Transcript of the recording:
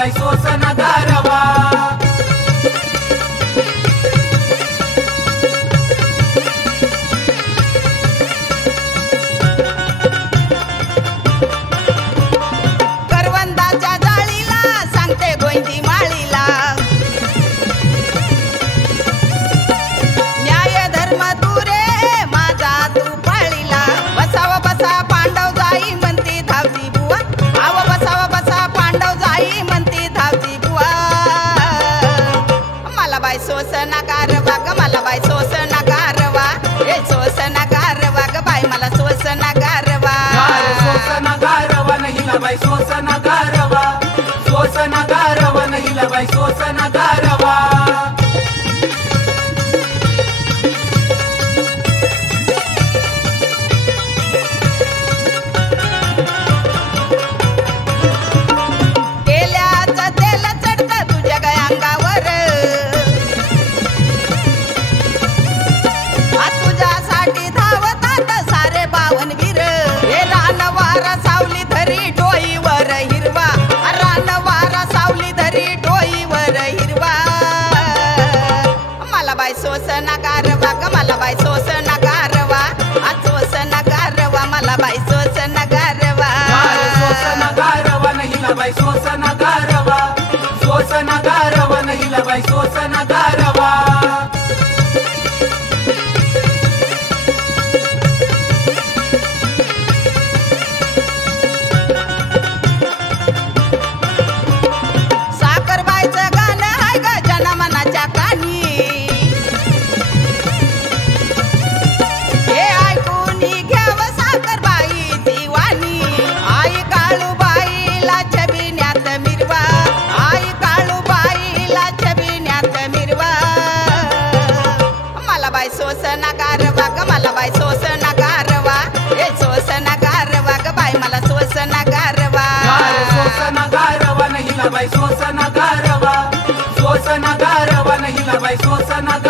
बाई सोसन गारवा। करवंदाच्या जाळीला सांगते गोंदी माळीला, न्याय धर्म तू रे माझा तू पाळीला। बसावा बसा पांडव जाई म्हणती धावती बुवा, आव बसावा बसा पांडव जाई म्हणती धावती बुवा। मला बाई सोसन गारवा ग, मला बाई सोसन गारवा, हे सोसन गारवा ग बाई मला सोसन गारवा। सोसन गारवा नाही ला बाई सोसन गारवा, सोसन गारवा नाही ला बाई सोसन गारवा। तेल्याचं तेल चढतं तुझ्या अंगावर, तुझ्यासाठी धावतात सारे बावनवीर। हे रानवारा सावली धरी डोईवर हिरवा, रानवारा सावली धरी डोईवर हिरवा। मला बाई सोसन गारवा ग, मला बाई सोसन गारवा, सोसन गारवा मला बाई सोसन गारवा। सोसन गारवा नाही ला बाई सोसन गारवा, सोसन गारवा नाही ला बाई सोसन गारवा। साखरबाईचं गाणं आहे ग जनमनाच्या कानी, हे ऐकून घ्यावं साखरबाई दिवाणी। आई काळूबाईला छबिन्यात मिरवा, आई काळूबाईला छबिन्यात मिरवा। मला बाई सोसन गारवा ग, मला बाई सोसन गारवा, हे सोसन गारवा ग बाई मला सोसन गारवा। सोसन गारवा नाही ला बाई सोसन गारवा, सोसन गारवा नाही ला बाई सोसन गारवा।